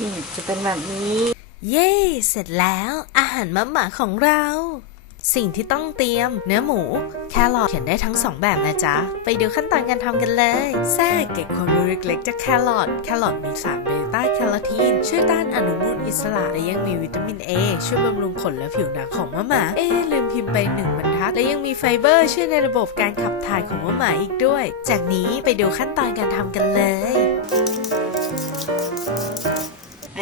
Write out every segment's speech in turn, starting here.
นี่จะเป็นแบบนี้ เย้ เสร็จแล้วอาหารมะหมาของเรา สิ่งที่ต้องเตรียม เนื้อหมู แครอทเขียนได้ทั้งสองแบบนะจ๊ะ ไปดูขั้นตอนการทำกันเลย แทรกเก็บความรู้เล็กๆจากแครอท แครอทมีสารเบต้าแคโรทีน ช่วยต้านอนุมูลอิสระและยังมีวิตามิน A ช่วยบำรุงขนและผิวหนังของมะหมา เอ๊ะลืมพิมพ์ไปหนึ่งบรรทัด และยังมีไฟเบอร์ช่วยในระบบการขับถ่ายของมะหมาอีกด้วย จากนี้ไปดูขั้นตอนการทำกันเลยอั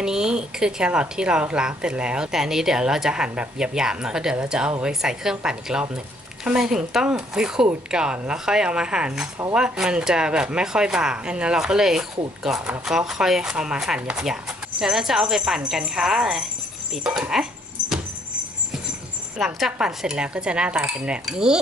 นนี้คือแครอทที่เราล้างเสร็จแล้ว แต่อันนี้เดี๋ยวเราจะหั่นแบบหยาบๆหน่อยเพราะเดี๋ยวเราจะเอาไว้ใส่เครื่องปั่นอีกรอบหนึ่งทำไมถึงต้องไปขูดก่อนแล้วค่อยเอามาหั่นเพราะว่ามันจะแบบไม่ค่อยบางอันนั้นเราก็เลยขูดก่อนแล้วก็ค่อยเอามาหั่นหยาบๆเดี๋ยวเราจะเอาไปปั่นกันค่ะปิดฝาหลังจากปั่นเสร็จแล้วก็จะหน้าตาเป็นแบบนี้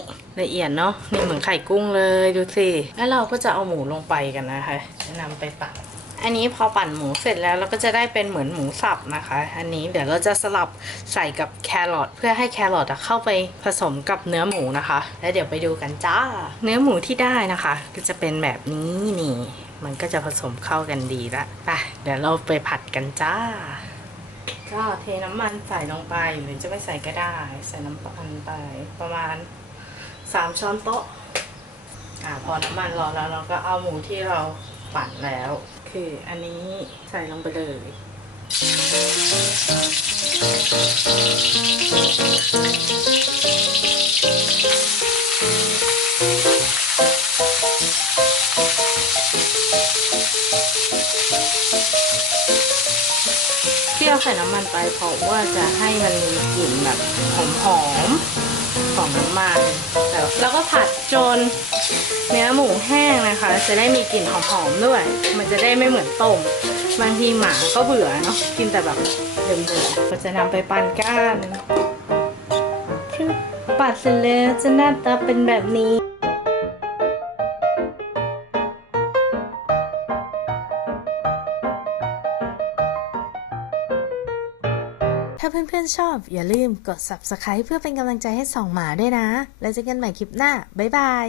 ละเอียดเนาะนี่เหมือนไข่กุ้งเลยดูสิแล้วเราก็จะเอาหมูลงไปกันนะคะจะนำไปปั่น อันนี้พอปั่นหมูเสร็จแล้วเราก็จะได้เป็นเหมือนหมูสับนะคะ อันนี้เดี๋ยวเราจะสลับใส่กับแครอทเพื่อให้แครอทเข้าไปผสมกับเนื้อหมูนะคะ แล้วเดี๋ยวไปดูกันจ้า เนื้อหมูที่ได้นะคะ ก็จะเป็นแบบนี้นี่ มันก็จะผสมเข้ากันดีละไปเดี๋ยวเราไปผัดกันจ้า ก็เทน้ำมันใส่ลงไปหรือจะไม่ใส่ก็ได้ ใส่น้ำมันไปประมาณสามช้อนโต๊ะอ่าพอน้ำมันร้อนแล้วเราก็เอาหมูที่เรา ปั่นแล้ว คืออันนี้ใส่ลงไปเลย ที่เราใส่น้ำมันไปเพราะว่าจะให้มันมีกลิ่นแบบหอมๆของน้ำมันแต่แล้วก็ผัดจนเนื้อหมูแห้งนะคะ จะได้มีกลิ่นหอมๆด้วย มันจะได้ไม่เหมือนต้มบางทีหมาก็เบื่อเนาะกินแต่แบบเดิมๆเราจะนำไปปั่นก้านปัดเสร็จแล้วจะหน้าตาเป็นแบบนี้ ถ้าเพื่อนๆชอบ อย่าลืมกด subscribe เพื่อเป็นกำลังใจให้สองหมาด้วยนะ แล้วเจอกันใหม่คลิปหน้า บ๊ายบาย